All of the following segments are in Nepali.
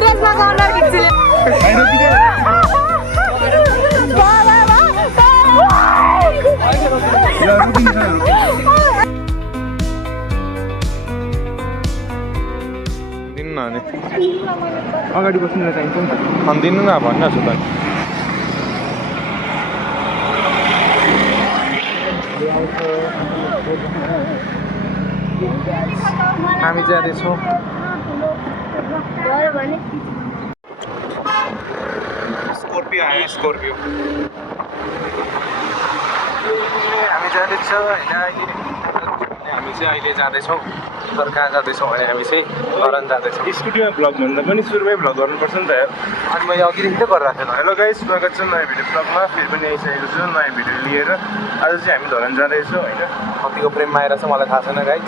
रेसमा कर्नर खिच्छु दिनु न अगाडि बस्नुलाई चाहिन्छ नि त अनि दिनु न भन्नुहोस् त हामी जाँदैछौँ स्कर्पियो आयो स्कर्पियो हामी जाँदैछ होइन अहिले हामी चाहिँ अहिले जाँदैछौँ तर कहाँ जाँदैछौँ भने हामी चाहिँ गरन जाँदैछौँ स्कुटीमा भ्लग भन्दा पनि सुरुमै भ्लग गर्नुपर्छ नि त यार अनि मैले अघिदेखि त गरिरहेको थिएँ हेलो गाइस स्वागत छ नयाँ भिडियो भ्लगमा फेरि पनि आइसकेको छु नयाँ भिडियो लिएर आज चाहिँ हामी धरान जाँदैछौँ होइन कतिको प्रेममा आएर चाहिँ मलाई थाहा छैन गाइड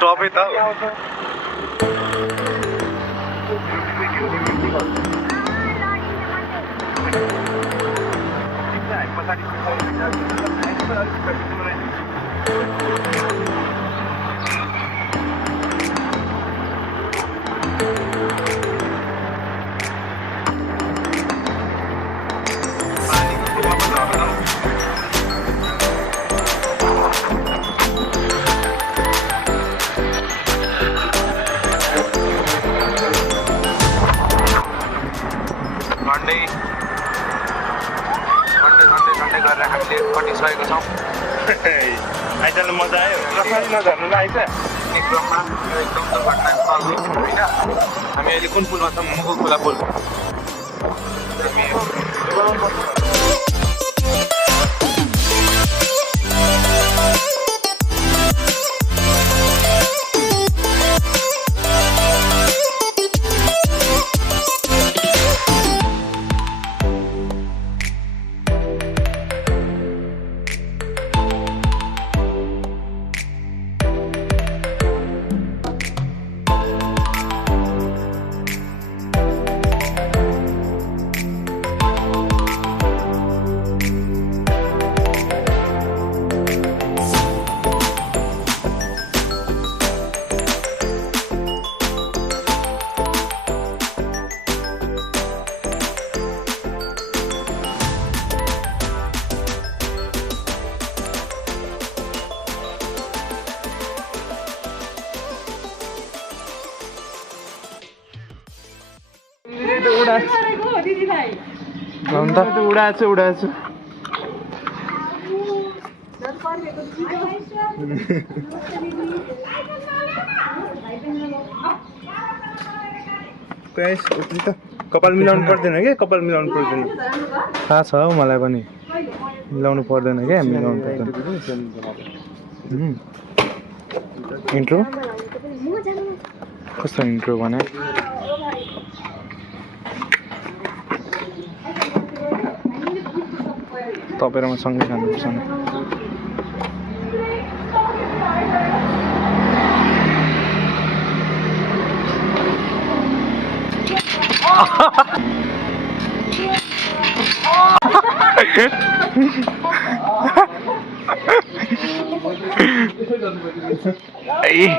टपै त झन्डै गरेर हामीले कटिसकेको छौँ आइतल मजा आयो रसाली नझर्नुलाई आइस एकदममा एकदम दुर्घटना होइन हामी अहिले कुन पुलमा छौँ मुगु खोला पुल उडाछु कपाल मिलाउनु पर्दैन क्या कपाल मिलाउनु पर्दैन थाहा छ हौ मलाई पनि मिलाउनु पर्दैन क्या मिलाउनु पर्दैन इन्ट्रो कस्तो इन्ट्रो भने तपाईँ र म सँगै खानुपर्छ नि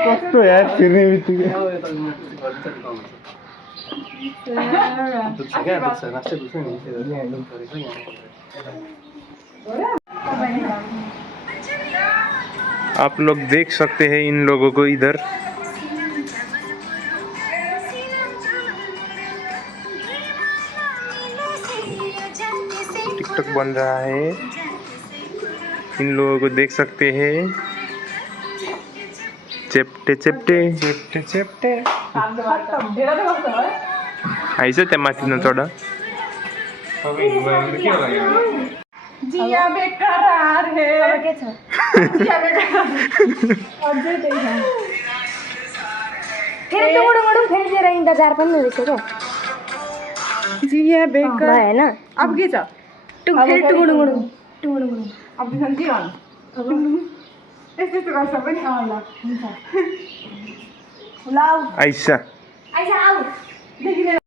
कस्तो यार फिर्ने बित्तिकै आप लोग देख सकते हैं इन लोगों को इधर टिकटॉक बन रहा है इन लोगों को देख सकते हैं चेप्टे चेप्टे चेप्टे चेप्टे आइस त्यहाँ माथि नचढ जिया बेकरार है के छ जिया बेकरार अझै त्यही छ फेरि टुङडुङ फेरि दिएर इन्तजार पनि रहेछ क्या जिया बेकरार हैन अब के छ फेरि टुङडुङ अब त्यसमा के गर्नु यस्तो यस्तो गर्छ पनि ल हुन्छ ल आइसा आइसा आऊ देखिरहेको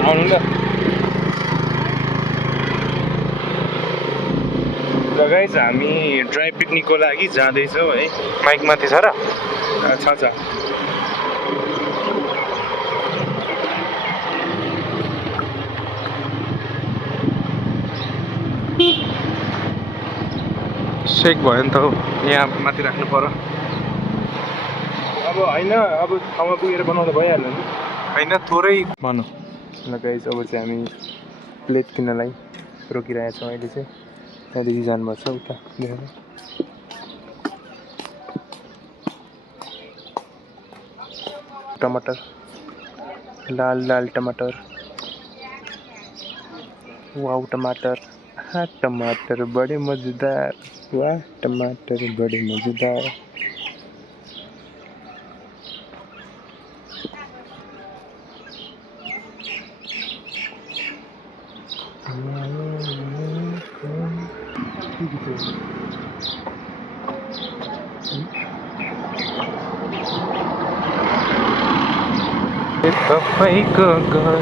आउनु न गाइस हामी ड्राई पिकनिकको लागि जाँदैछौँ है माइक माथि छ र छ सेक भयो नि त हौ यहाँ माथि राख्नु पर्यो अब होइन अब ठाउँमा पुगेर बनाउँदा भइहाल्यो नि होइन थोरै भनौँ ल गाइस अब चाहिँ हामी प्लेट किन्नलाई रोकिरहेको छौँ अहिले चाहिँ त्यहाँदेखि जानुपर्छ उता देखेर टमाटर लाल लाल टमाटर वाह टमाटर हाँ टमाटर बड़े मज़ेदार वाह टमाटर बड़े मज़ेदार तपाईँको घर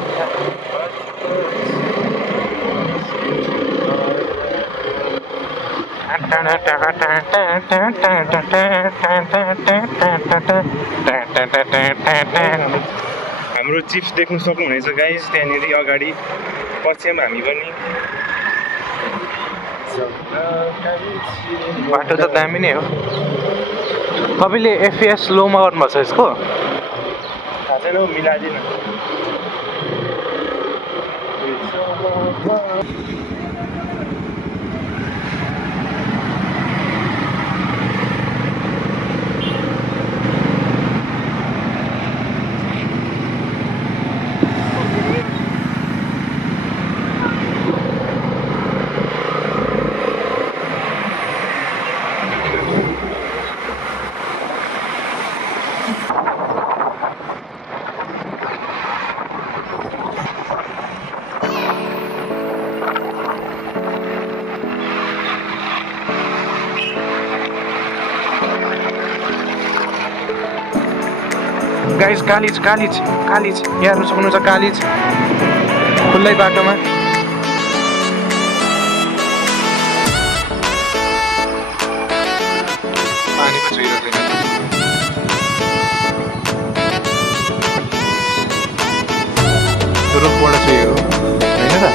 हाम्रो चिप्स देख्नु सक्नुहुनेछ गाइस त्यहाँनिर अगाडि पछिमा हामी पनि बाटो त दामी नै हो तपाईँले एफएस लोमा गर्नुभएको छ यसको थाहा छैन हौ मिलाइदिनु गाइस कालिज कालिज कालिज यहाँ हेर्नु सक्नुहुन्छ कालिज खुल्लै बाटोमा पानी पो छुइरहेको छैन रुखबाट छुएको होइन त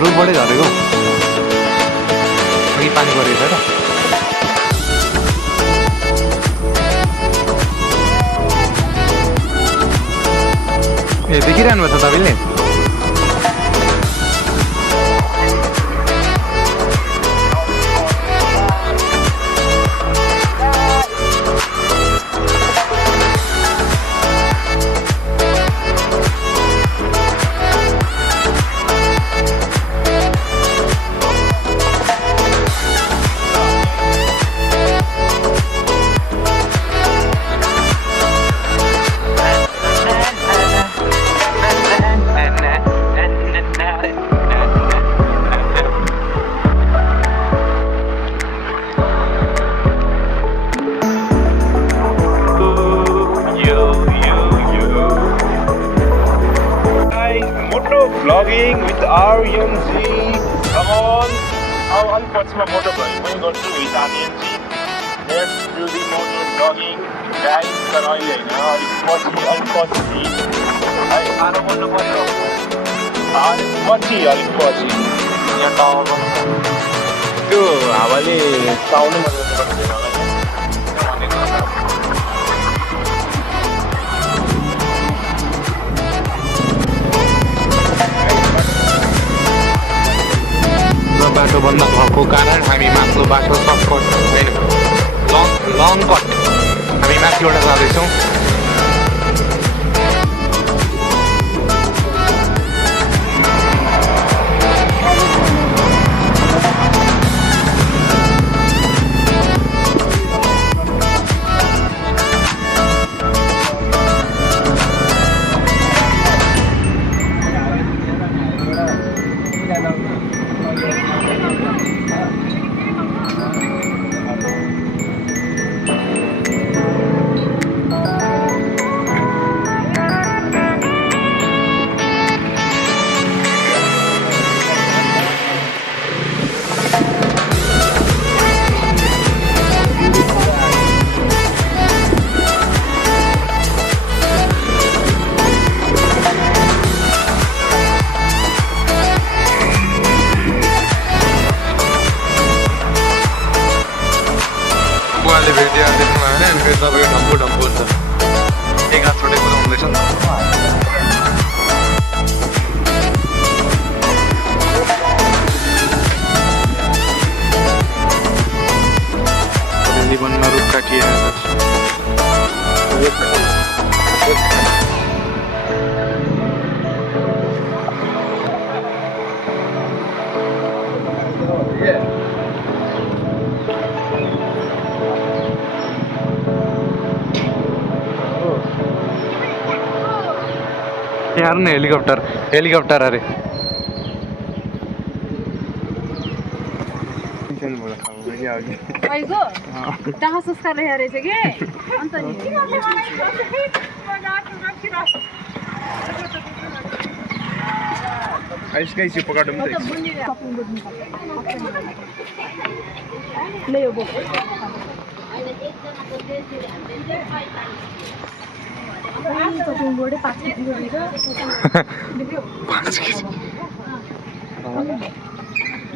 रुखबाटै झरेको अघि पानी परेको छ त ए देखिरहनु भएको छ तपाईँले Vlogging with RNG. Come on. I'll put some motor vlog. We're going to do with RNG. Let's do the motor vlogging. Guys, but I know. Unfortunately. I don't want to put unfortunately. यहाँ टावर त्यो हावाले साउन्ड मजाले बाटो बन्द भएको कारण हामी माथिल्लो बाटो सर्टकट होइन लङ कट हामी माथिबाट जाँदैछौँ हेर्नु न हेलिकप्टर अरे आइगो दाहा संस्कार रहेछ के अन्त नि आइस कैसे पकाडौँ त ले यो बोक बोर्डे 5 केजी गरेर 5 केजी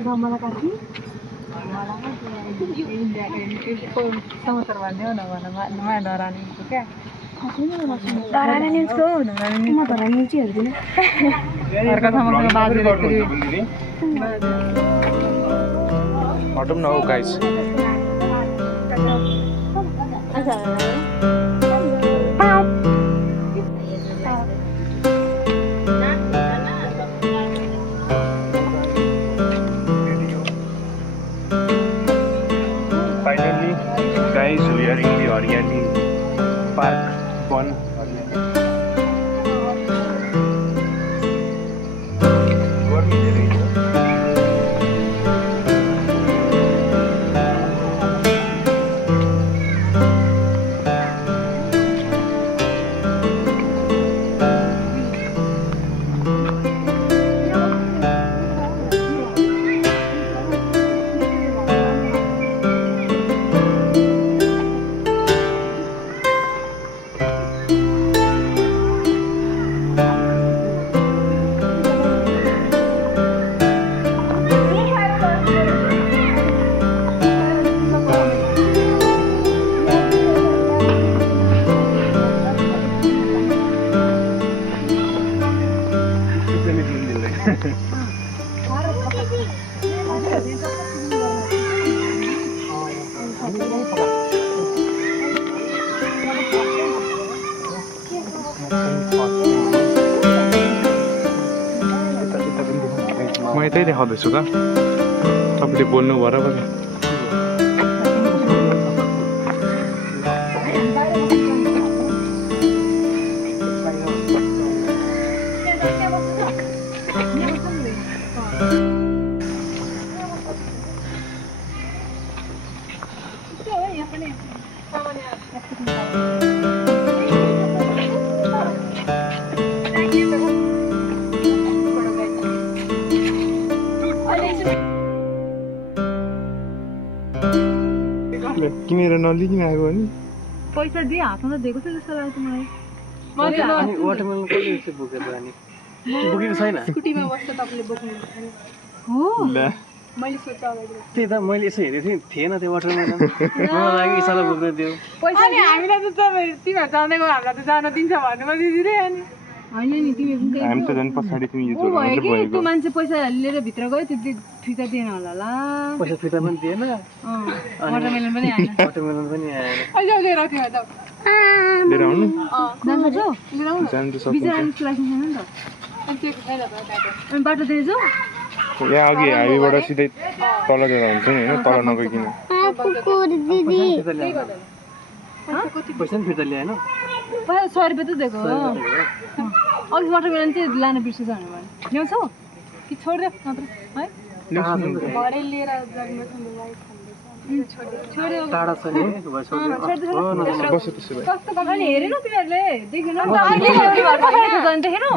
गमला काटी समाचार भन्ने हो न नयाँ डरानी क्या डरानी न्युजको म डरानी न्युज हेर्दिनँ अर्को ठाउँमा बाजे हटौँ न हौ guys Finally, guys, we are in the Haryali Park, Bon म यतै देखाउँदैछु त तपाईँले बोल्नु भएर पनि किनेर नलिकन आएको नि पैसा दिए हातमा दिएको थियो जस्तो लाग्छ मलाई अनि वाटरमेलन कसले यस्तो बोकेको अनि बोकेको छैन स्कुटीमा बस्दा तपाईले बोक्नु हो ल मैले सोचे अगाडि त्यही त मैले यसो हेरेको थिएन त्यो वाटरमेलन मलाई लाग्यो इसालाई बोक्न दियो पैसा नि हामीलाई त तिमीहरू जाँदै गयो हामीलाई त जान दिन्छ भन्नु म दिदिरै अनि हैन नि तिमी हामी त झन् पछाडि तिमी यो ऊ भयो कि त्यो मान्छे पैसा लिएर भित्र गयो त्यो फिर्ता दिएन होला ला पैसा फिर्ता पनि दिएन वाटरमेलन पनि आएन वाटरमेलन पनि आएन अहिले लिएर राख्यो त लिएर आउनु जान्छ जो लिएर आउनु जानु त सक्छ बिजनेस लाइसेन्स छैन नि त अनि त्यो अनि बाटो दिएर जाऊ यहाँ अघि हाइवेबाट सिधै तलतिर हुन्छ नि होइन तल नगइकन पैसा पनि फिर्ता ल्याएन 100 रुपियाँ त दिएको अघि वाटरमेलन चाहिँ लानु बिर्सेछ भनेर भने ल्याउँछौ कि छोडिदियो नत्र है घरै लिएर छोड्यो टाढा छ नि बस्यो त्यसो भए कस्तो कमाले हेरेन तिमीहरूले देखेन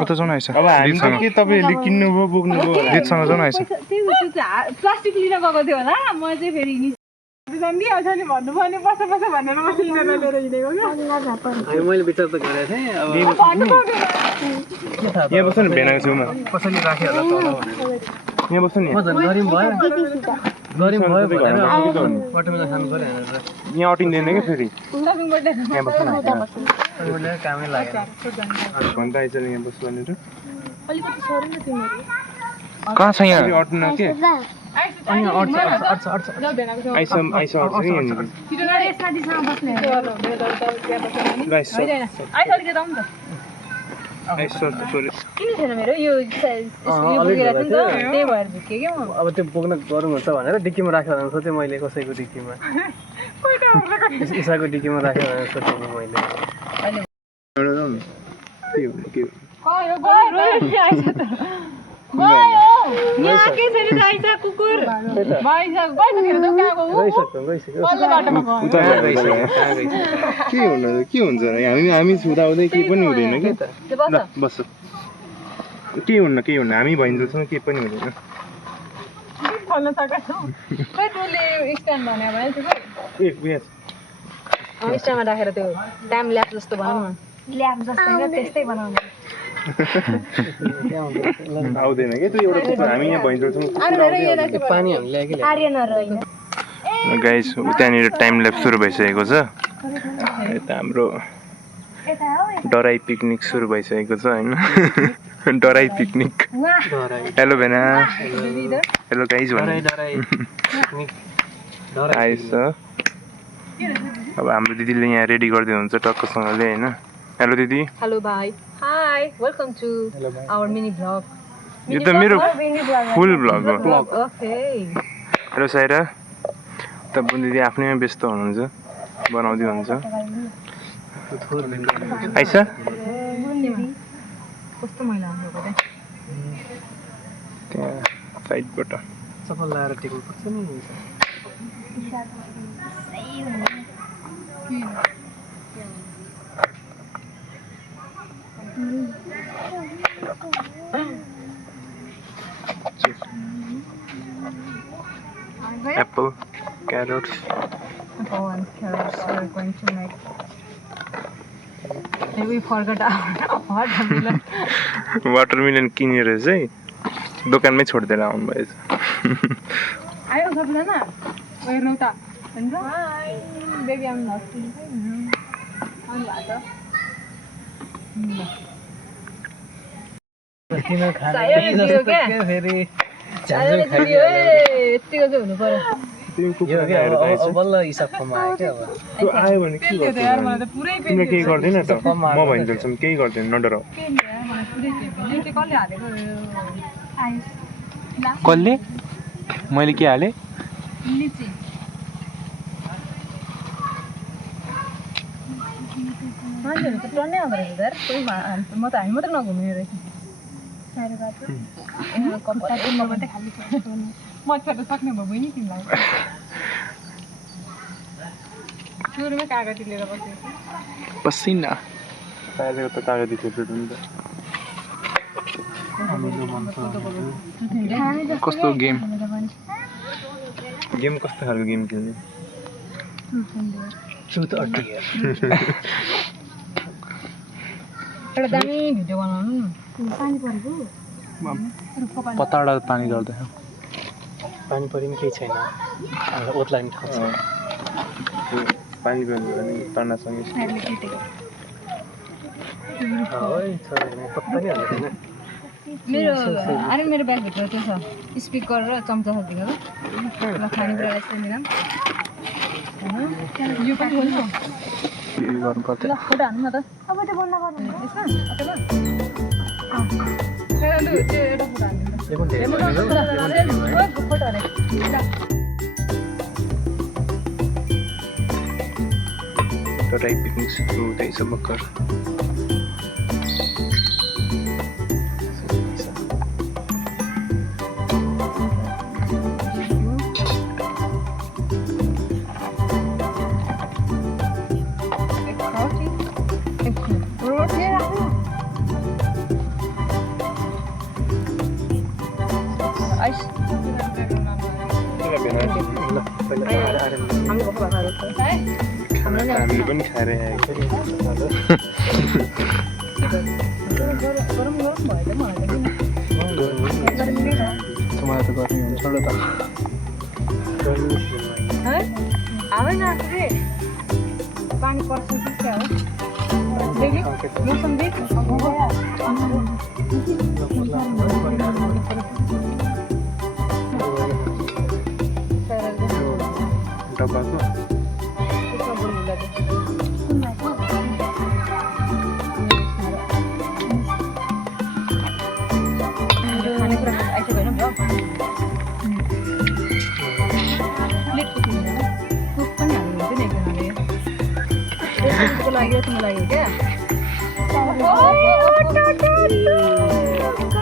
उता जाउँ आइस अब हामी त के तपाईँहरूले किन्नुभयो बोक्नुभयो दिदसँग जाउँ आइस प्लास्टिक लिन गएको थियो होला म चाहिँ फेरि जान्दिहाल्छ नि भन्नुभयो नि बस भनेर म लिएर हिँडेको क्या मैले विचार त गरेको थिएँ अब यहाँ बस्नु नि भेनाको छेउमा कसैले राख्यो होला तल भनेर यहाँ बस्नु नि म झन् गरिम भयो भनेर वाटरमेलन खानु पऱ्यो भनेर यहाँ अटिँदैन क्या फेरि यहाँ बस्नु न अनि मैले कामै लाग्यो भन्दा आइज यहाँ बस्नु भनेर अलिकति सरी न तिमीहरू कहाँ छ यहाँ अट्नु के आइस अट्छ कि यहाँनिर गाइस किन थिएन मेरो यो बोकेर थियो नि त त्यही भएर झुक्केँ क्या म अब त्यो बोक्न गरौँ हुन्छ भनेर डिक्कीमा राख्यो भने सोचेँ मैले कसैको डिक्कीमा इसाको डिक्कीमा राख्यो भनेर सोचेँ मैले गयो गयो आइछ त गयो यहाँ के छ नि आइछ कुकुर भाइछ गइसक्यो त कहाँ गयो पल्लो बाटोमा गयो के हुन्छ हामी सुताउँदै केही पनि हुँदैन के ल बस के हुन्न हामी भइन्जेलसम्म केही पनि हुँदैन खोल्न सकेछौ खै तँले स्ट्यान्ड भने भने त्यो खै स्ट्यान्डमा राखेर त्यो टाइम ल्याप्स जस्तो बनाउँ न ल्याब जस्तो हैन त्यस्तै बनाउनु आउँदैन के त्यो एउटा हामी यहाँ भइन्जेलसम्म पानी हामी ल्यायो कि आर्यनहरु हैन गाइस उतानिर टाइम ल्याप्स सुरु भइसकेको छ यता हाम्रो डराई पिकनिक सुरु भइसकेको छ हैन डराई पिकनिक हेलो भेना हेलो गाइस आइस अब हाम्रो दिदीले यहाँ रेडी गर्दै हुन्छ टक्कसँगले हैन हेलो दिदी हेलो भाइ hi welcome to our mini vlog यो त मेरो फुल भ्लग हो ओके हेलो साइरा त बुन दिदी आफ्नैमा व्यस्त हुनुहुन्छ बनाउँदै हुन्छ आइसा कस्तो मैला हुन्छ त्यहाँ साइडबाट सफल लाएर टेक्नु पर्छ नि apple carrots apple and carrots we're going to make and we forgot our watermelon watermelon किनेर चाहिँ दोकानमै छोड्दिएर आउनु भएछ आयो सबैजना हेर्नु त हुन्छ हाई बेबी आम नस्टिङ अनि भात किन खाने फेरि यतिको चाहिँ हुनु पर्यो यो के बल्ल हिसाबमा आयो क्या अब त्यो आयो भने के गर्छ यार मलाई त पुरै किन केही गर्दैन त म भइन्जेलसम्म केही गर्दैन नडराउ कसले हालेको आइस कसले मैले के हालेँ लिची मान्छेहरू त टन्नै आउँदो रहेछ यार कोही म त हामी मात्रै नघुम्ने रहेछ मच्छर त सक्ने भयो बहिनी तिमीलाई सुरुमै कागती लिएर बसेको पसिना पालेको त कागती फेभरेट हुन्छ कस्तो गेम गेम कस्तो खालको गेम खेल्ने ट्रुथ अर डेयर एउटा दामी भिडियो बनाउनु न पानी परेको पताडा पानी झर्दै पानी परि पनि केही छैन हाम्रो ओतलाई पनि थाहा छ पानी पऱ्यो भने तन्नासँगै पत्ता नि हाल्दैन मेरो अरे मेरो ब्यागभित्र त्यो छ स्पिकर र चम्चा छ दिएको ल खानेकुरालाई चाहिँ मिलाम यो पनि बोल्नु गर्नु पर्छ ल फोटो हान्नु न त अब त बन्द गर्नु यसमा अकेमा लु त्यो एउटा फोटो हान्नु यो पनि धेरै फोटो हाने डराई पिकनिक सुरु हुँदैछ भर्खर हामीले पनि खाएर आएको मलाई त गर्मी हुन्छ र त पानी पर्छ कि क्या हो देखि मौसम देख डब्बाको खानेकुरा आइसक्यो होइन भयो प्लेटको किनेर कुक पनि हाल्नु हुन्थ्यो नि एकजनाले रेसिपीको लागि तिम्रो लागि हो क्या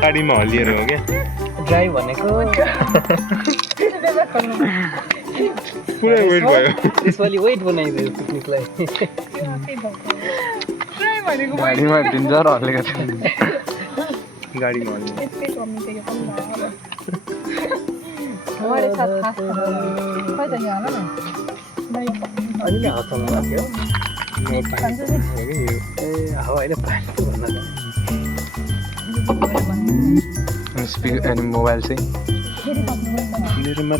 गाडीमा हल्लिएर हो क्या ड्राइभ भनेको पुरै वेट भयो यसपालि वेट बनाइदियो पिकनिकलाई गाडीमा डेन्जर हल्लेको छ गाडीमा हल्लिएर हमारे साथ खास खै त यहाँ होला न अहिले हताउनु लाग्यो ए हावा होइन पानी भन्दा स्पिकर अनि मोबाइल चाहिँ मेरोमा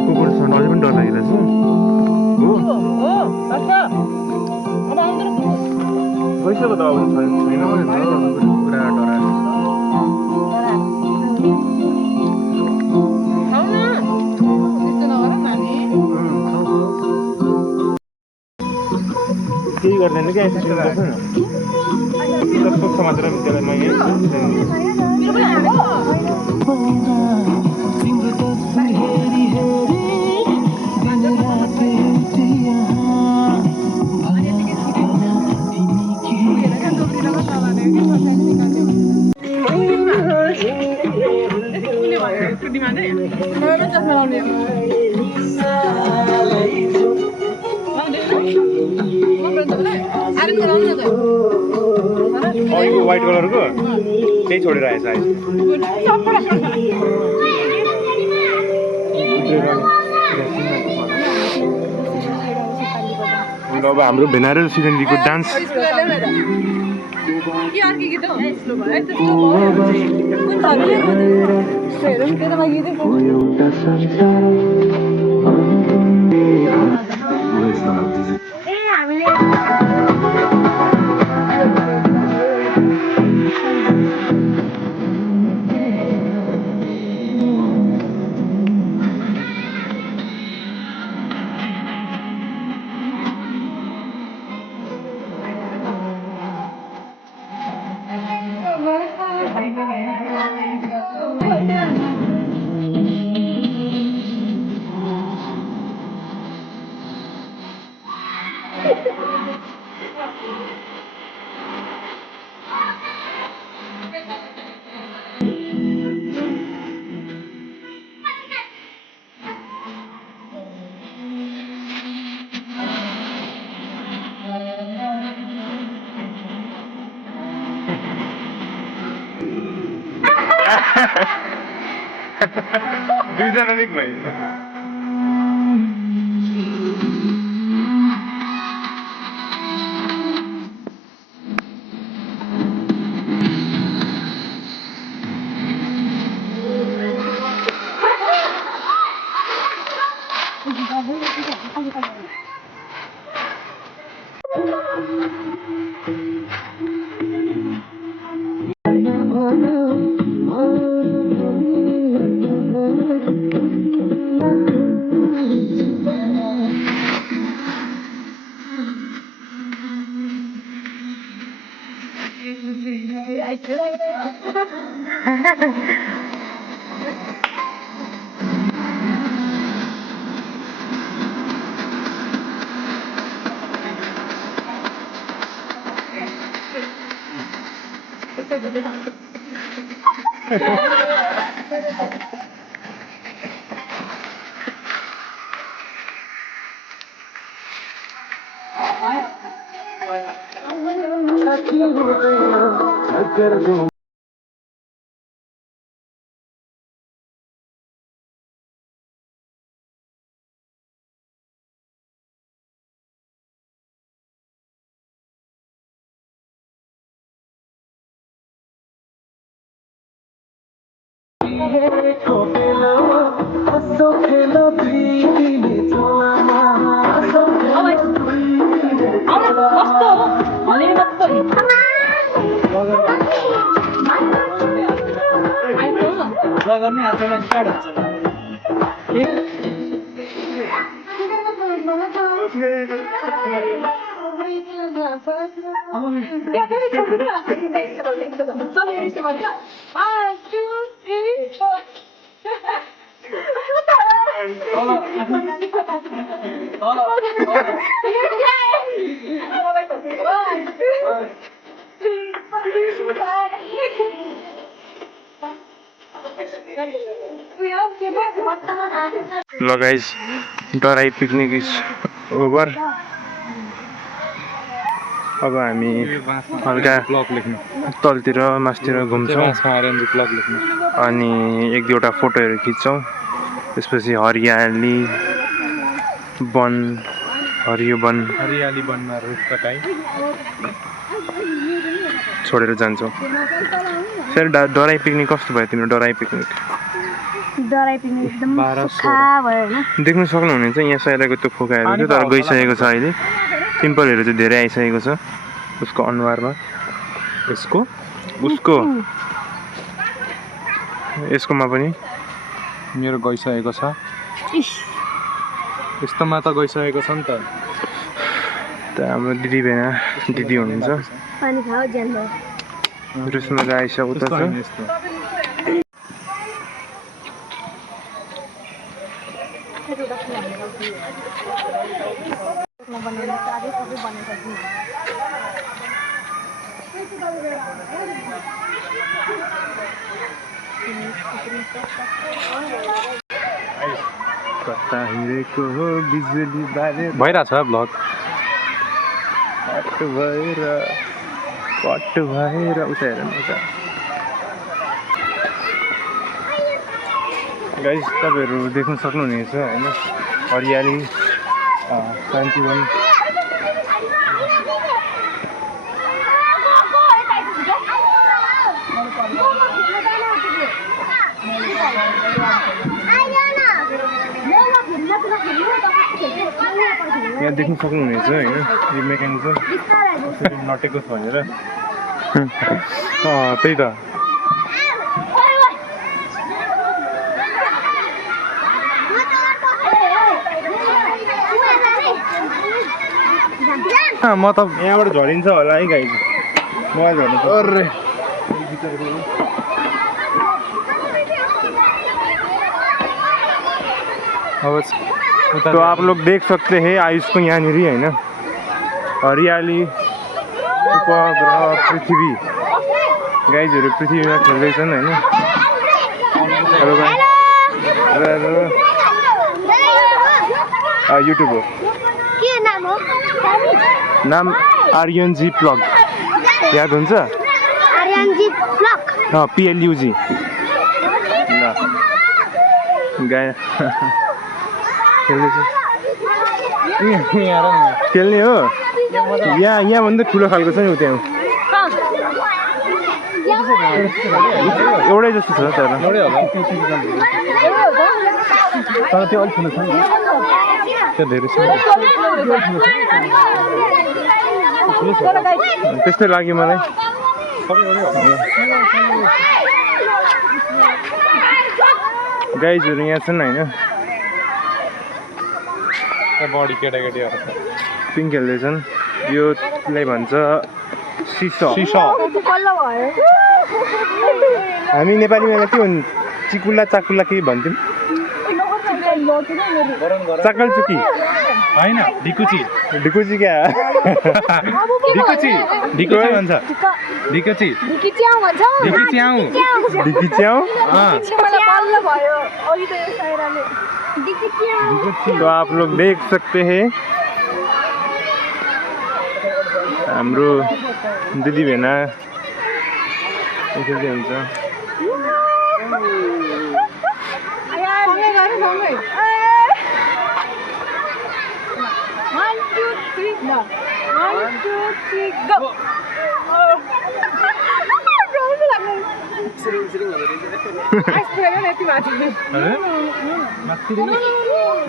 कुकुर छ अझै पनि डर लागिरहेछ हो गइसक्यो त अब छैन पुरा डराएको केही गर्दैन क्या सिस्टम गर्छ न जस्तो समाचार त्यसलाई मैले अघिको व्हाइट कलरको त्यही छोडेर आएछ अब हाम्रो भेनारल सिजनलीको डान्स दुईजना निक भयो Sorry, ल गाइस डराई पिकनिक इज ओभर अब हामी हल्का तलतिर मासतिर घुम्छौँ अनि एक दुईवटा फोटोहरू खिच्छौँ त्यसपछि हरियाली वन हरियो वन हरियाली वनमा रुख कटाई छोडेर जान्छौँ सर डराई पिकनिक कस्तो भयो तिम्रो डराई पिकनिक डराइ पनि एकदम 12 सुक्खा भयो होइन देख्न सक्नुहुनेछ यहाँ साइराको त्यो फोकाहरू थियो तर गइसकेको छ अहिले पिम्पलहरू चाहिँ धेरै आइसकेको छ उसको अनुहारमा यसको उसको यसकोमा पनि मेरो गइसकेको छ यस्तोमा त गइसकेको छ नि त हाम्रो दिदी भेना दिदी हुनुहुन्छ पानी खाऊ ज्यान भयो रुसमा आइसक्यो उता छ यस्तो कता हिँडेको हो बिजुली बाले भइरहेछ भ्लग कट भएर उता हेर न उता गाइस तपाईँहरू देख्न सक्नुहुनेछ होइन हरियाली शान्तिवन यहाँ देख्न सक्नुहुनेछ होइन यो मेकानिजम नटेको छ भनेर त्यही त म त यहाँबाट झरिन्छ होला है गाइज मलाई झर्नु अरे तो आप लोग देख सकते हैं आयुष को यहाँ निरी है ना हरियाली उपग्रह पृथ्वी गाइजहरू पृथ्वीमा खेल्दैछन् होइन हेलो हेलो युट्युब हो के नाम हो नाम आर्यनजी प्लग याद हुन्छ आर्यनजी ब्लक PLUG ल गाय खेल्ने हो यहाँभन्दा ठुलो खालको छ नि त्यहाँ एउटै जस्तो छ तर त्यो अलिक ठुलो छ नि त्यो धेरै छ त्यस्तै लाग्यो मलाई गाइजहरू यहाँ छन् होइन बडी केटाकेटीहरू पिङ खेल्दैछन् योलाई भन्छ सिसो हामी नेपालीमा के भन् चिकुल्ला चाकुल्ला के भन्थ्यौँ चाकलचुकी होइन ढिकुची ढिकुची क्या ढिकुची भन्छ ढिकुची ढिकिच्याउ तो आप लोग देख सकते हैं हाम्रो दिदी भेना यसरी हुन्छ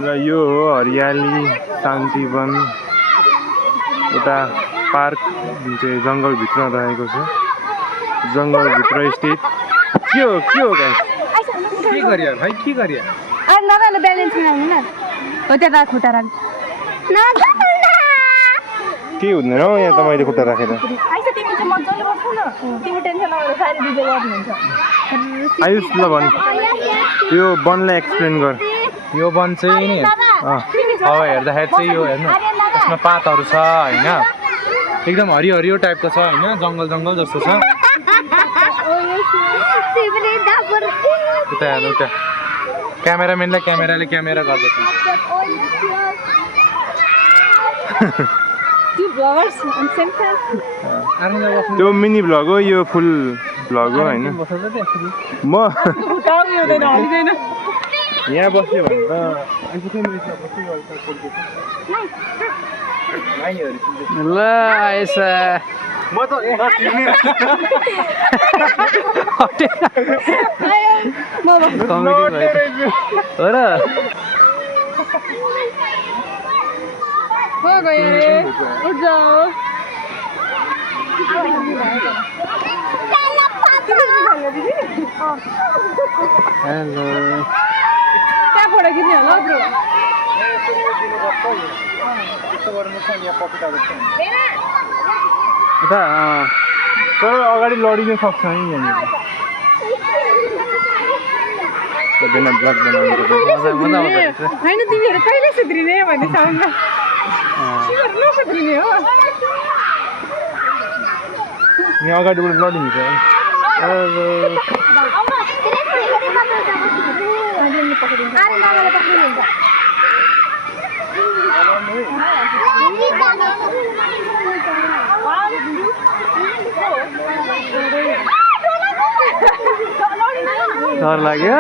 र यो हो हरियाली शान्तिवन एउटा पार्क जुन चाहिँ जङ्गलभित्र रहेको छ जङ्गलभित्र स्थित के हो गाइस के गरियो भाइ के गरियो ब्यालेन्स मिलाउनु न हो त्यता खुट्टा राख के हुँदैन हौ यहाँ त मैले खुट्टा राखेर आयुष ल भन् यो वनलाई एक्सप्लेन गर यो वन चाहिँ नि अब हेर्दाखेरि चाहिँ यो हेर्नु यसमा पातहरू छ होइन एकदम हरियो हरियो टाइपको छ होइन जङ्गल जङ्गल जस्तो छ उता हेर्नु उता क्यामेराम्यानलाई क्यामेराले क्यामेरा गर्दैछ त्यो मिनी भ्लग हो यो फुल भ्लग हो होइन म यहाँ बस्यो भने त ल आएछ म त हो र हो गए उठ जाओ हेलो क्या फोटो खिच्ने होला ब्रो उता तर अगाडि लडिन सक्छ नि यहाँनिर होइन तिमीहरू कहिले सुध्रिने भन्ने साउन्डमा तिमीहरू नसुध्रिने हो यहाँ अगाडिबाट लडिन्छ डर लाग्यो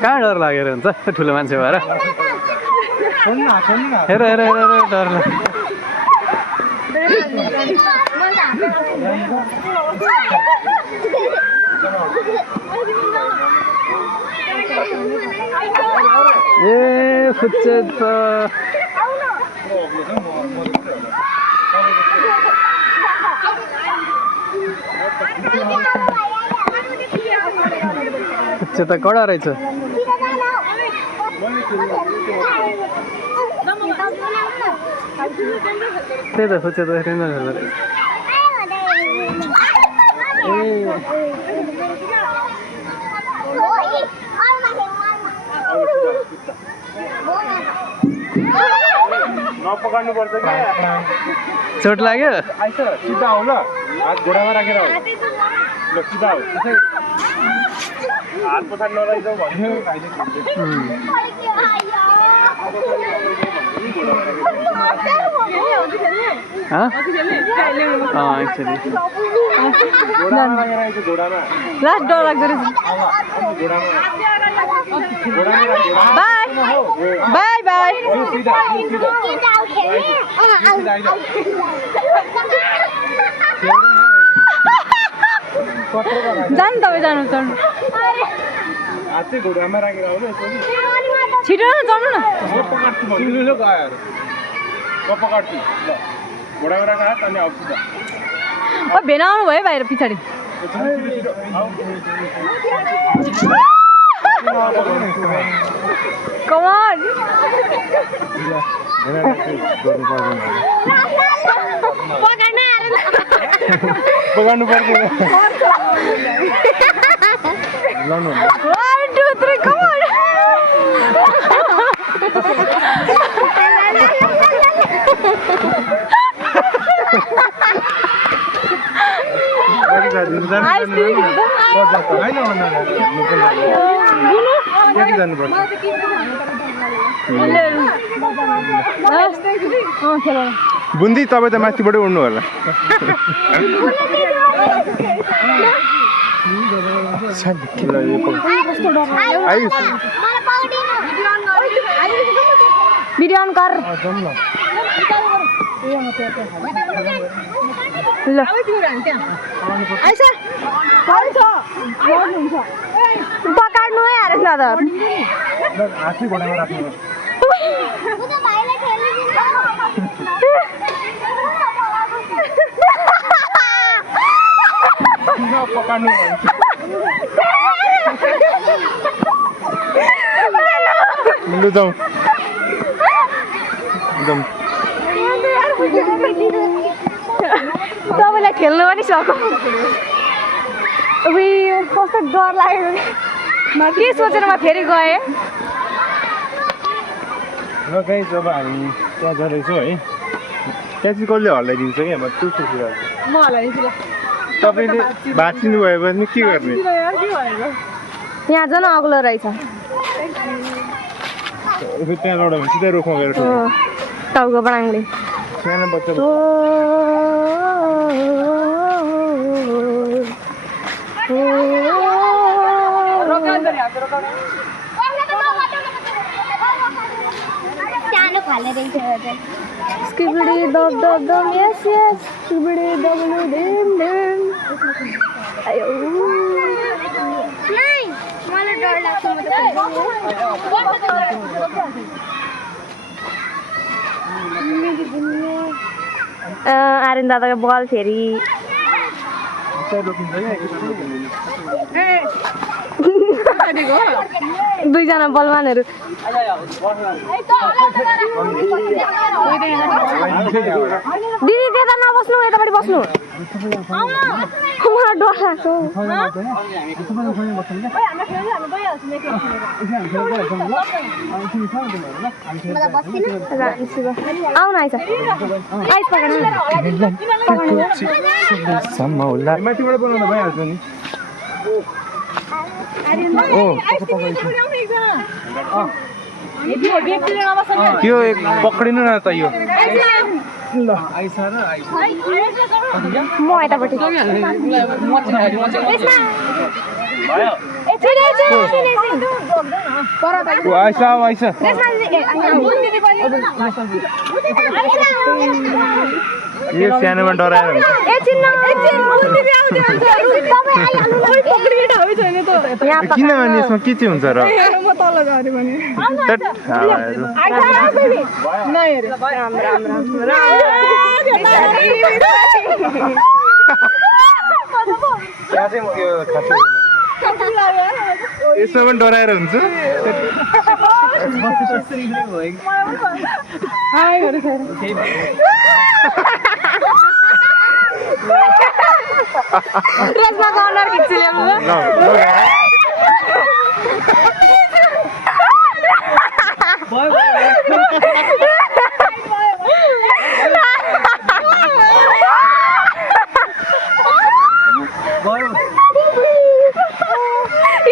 कहाँ डर लागेर हुन्छ ठुलो मान्छे भएर हेर हेर हेर डर लाग्यो ए फुच्चे त फुच्चे त कडा रहेछ त्यही त फुच्चे त डेन्जर रहेछ नपकाउनुपर्छ क्या चोट लाग्यो आइस सिधा आऊ ल हात घोडामा राखेर आऊ ल सिधा आऊ हात पछाडि नलैजाऊ भन्यो लास्ट डर लाग्दो रहेछ बाई बाई जानु तपाईँ जानु चढ्नु हात चाहिँ घोडामा राखेर आऊ ल यसरी छिटो न चढ्नु न तिमीले गयो पकाड्छु ल घोडामा राखेर हात अनि आऊ सिधा भेना आउनु भयो बाहिर पछाडि कमान पकाड्नु पर्दैन 1 2 3 कमान बुन्दी तपाईँ त माथिबाटै उड्नु होला भिडियो अन कर ल आइसा पकाड्नु है हारेस न त हातै घोडामा राख्नु पकाड्नु लु जाउँ तपाईँलाई खेल्नु पनि सक्नु कस्तो डर लाग्यो के सोचेर म फेरि गएँ र गाइस अब हामी त्यहाँ जाँदैछौँ है त्यहाँ चाहिँ कसले हल्लाइदिन्छ क्या म त्यो कुरा म हल्लाइदिन्छु ल तपाईँले भाँचिनु भयो भने के गर्ने के भएको यहाँ झन् अग्लो रहेछ त्यहाँ लडाउँ भने सिधै रुखमा गएर ठोक्यो। टाउको बडाङ्ले सानो बच्चा सानो खाले रहेछ स्किबिडी दब दब दम यस यस स्किबिडी डब्लु डिम डिम आयो नै मलाई डर लाग्छ म आर्यन दादाको बल फेरि दुईजना बलवानहरू दिदी त्यता नबस्नु यतापट्टि बस्नु मलाई डर लाग्छ आउन आइस आइस माथिबाट बोलाउँदा भइहाल्छ नि यो एक पक्रिनु न त यो म यतापट्टि आइस आइस यो सानोमा डराएर किनभने यसमा के चाहिँ हुन्छ र यसमा पनि डराएर हुन्छ रेसमा कर्नर खिच्छु ल्याउनु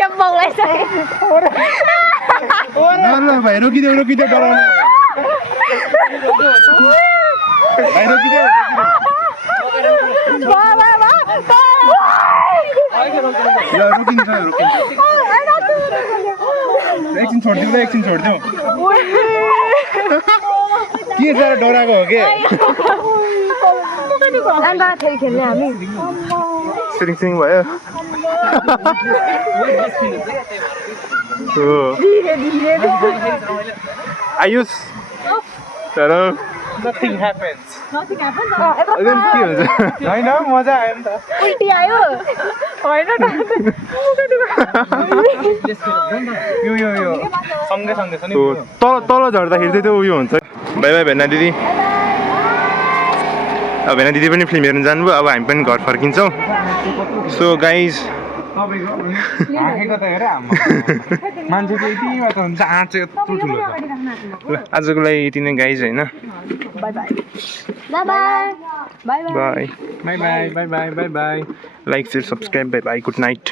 यो बौलाइसक्यो भाइ रोकिदेऊ डराउनु भाइ रोकिदेऊ एकछिन छोडिदेऊ के साह्रो डराएको हो कि फेरि खेल्ने हामी सिरिङ भयो आयुष तर Nothing happens. Nothing happens. के हुन्छ हैन मजा आयो नि त उल्टी आयो होइन यो सँगै छ नि तल झर्दाखेरि चाहिँ त्यो उयो हुन्छ बाइ बाइ भेना दिदी अब भेना दिदी पनि फिल्म हेर्न जानुभयो अब हामी पनि घर फर्किन्छौँ सो गाइज मान्छेको यति मात्र हुन्छ आँट चाहिँ यत्रो ठुलो ल आजको लागि यति नै गाइज होइन by by by by by by by like share subscribe by by good night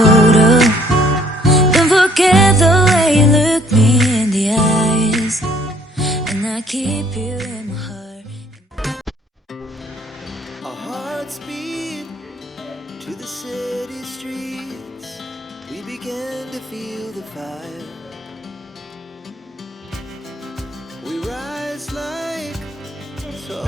photo. Don't forget the way you look me in the eyes, and I keep you in my heart. Our hearts beat to the city streets. We began to feel the fire.